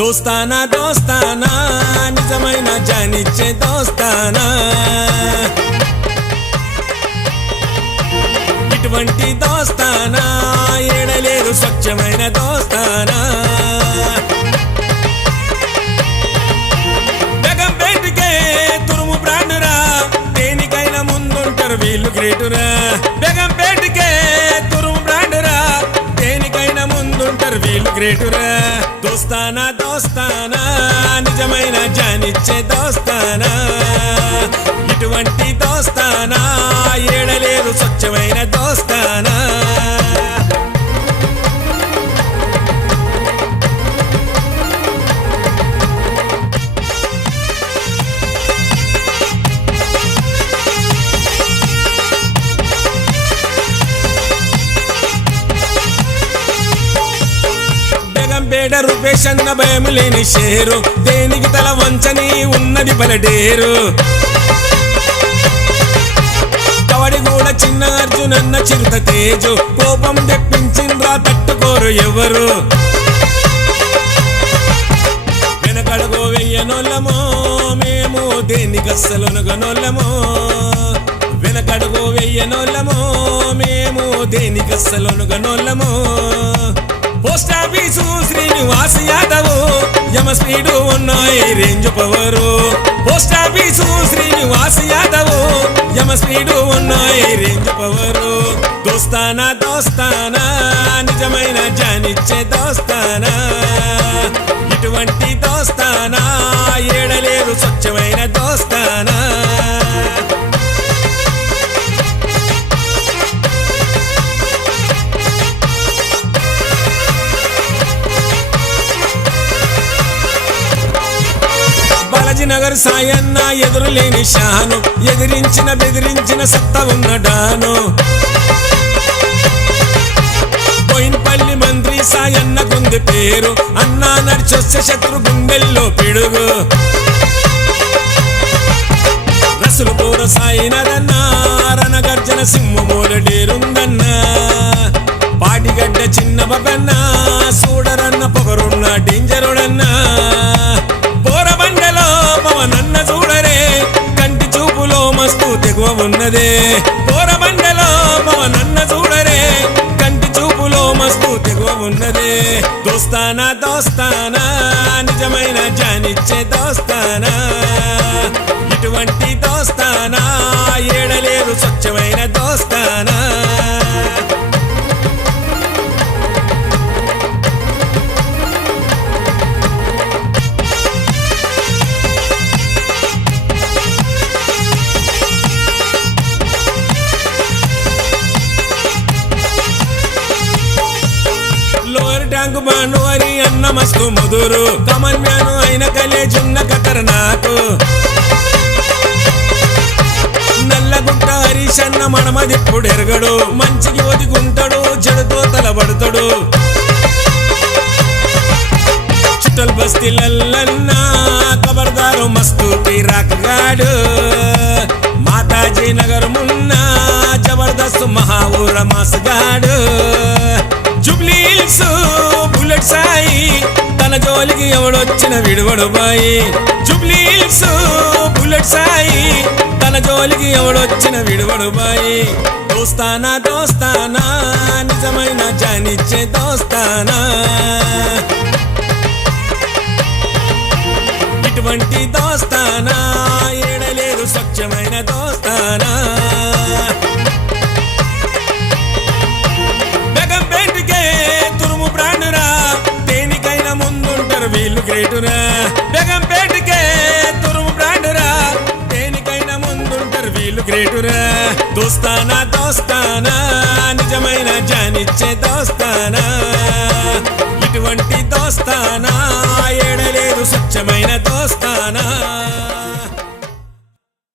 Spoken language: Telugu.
దోస్తానా దోస్తానా నిజమైన జానిచ్చే దోస్తానా ఇటువంటి దోస్తానా ఏడలేదు స్వచ్ఛమైన దోస్తానా బేగంపేటకే తురుము బ్రాండురా దేనికైనా ముందుంటారు వీళ్ళు గ్రేటురా బేగంపేటకే తురుము బ్రాండురా దేనికైనా ముందుంటారు వీళ్ళు గ్రేటురా దోస్తానా దోస్తానా నిజమైన జానిచ్చే దోస్తానా ఇటువంటి దోస్తానా ఏడలేదు స్వచ్ఛమైన దోస్తానా బేగంపేట రూపేష్ అన్న భయం లేని షేరు దేనికి తల వంచని ఉన్నది బలడేరు కవడిగూడ చిన్న అర్జున్ అన్న చిరుత తేజు కోపం తెప్పించిండ్రా తట్టుకోరు ఎవరు వెనకడుగో వెయ్యనోళ్ళమో మేము దేనికస్సలునగనోళ్ళమో వెనకడుగో వెయ్యనోళ్ళమో మేము దేనికస్సలునగనోళ్ళమో పోస్ట్ ఆఫీసు శ్రీనివాస్ యాదవ్ యమ స్పీడు ఉన్నాయి range power post office Srinivas Yadav యమ స్పీడు ఉన్నాయి రేంజ్ పవరు దోస్తానా దోస్తానా నిజమైన జానిచ్చే దోస్తానా ఇటువంటి దోస్తానా ఏడలేరు స్వచ్ఛమైన దోస్తానా నగర్ సాయన్న ఎదురులేని షాను ఎదిరించిన బెదిరించిన సత్త ఉన్నడాను పోయినపల్లి మంత్రి సాయన్న గుంది పేరు అన్నా నడిచొచ్చే శత్రు గుండెల్లో పిడుగు రసులు పూర సాయినరన్నా రణగర్జన సింహమూలడేరుందన్నా పాటిగడ్డ చిన్న బబన్నా సూడరన్న పొగరున్న డేంజరుడన్నా నన్న చూడరే కంటి చూపులో మస్తు తెగువ ఉన్నదే పోరబండలో నన్న చూడరే కంటి చూపులో మస్తు తెగువ ఉన్నదే దోస్తానా దోస్తానా నిజమైన జానిచ్చే దోస్తానా ఇటువంటి దోస్తానా ఏడలేరు స్వచ్ఛమైన దోస్తానా ట్యాంకు బాండువరి అన్న మస్తు ముదురు కమన్ మ్యాను అయిన కలేజున్న ఖతర్నాకు నల్లగుట్ట హరీష్ అన్న మనమదిప్పుడు ఎరగడు మంచికి ఒదిగుంటాడు చెడుతో తలబడతాడు చుట్టల్ బస్తీలల్లన్నా ఖబర్దారు మస్తు తీరాకగాడు మాతాజీ నగర్ మున్న జబర్దస్త్ మహాఊర మాసగాడు జుబ్లీ హిల్స్ బుల్లెట్ సాయి తన జోలికి ఎవడొచ్చిన విడువడు బాయి జుబ్లీ హిల్స్ బుల్లెట్ సాయి తన జోలికి ఎవడొచ్చిన విడువడు బాయి దోస్తానా దోస్తానా నిజమైన జానిచ్చే దోస్తానా ఇటువంటి దోస్తానా ఏడలేదు స్వచ్ఛమైన దోస్తానా బేగంపేటకే తురుము బ్రాండురా దేనికైనా ముందుంటారు వీళ్ళు గ్రేటురా బేగంపేటకే తురుము బ్రాండురా దేనికైనా ముందుంటారు వీళ్ళు గ్రేటురా దోస్తానా దోస్తానా నిజమైన జానిచ్చే దోస్తానా ఇటువంటి దోస్తానా ఏడలేదు స్వచ్ఛమైన దోస్తానా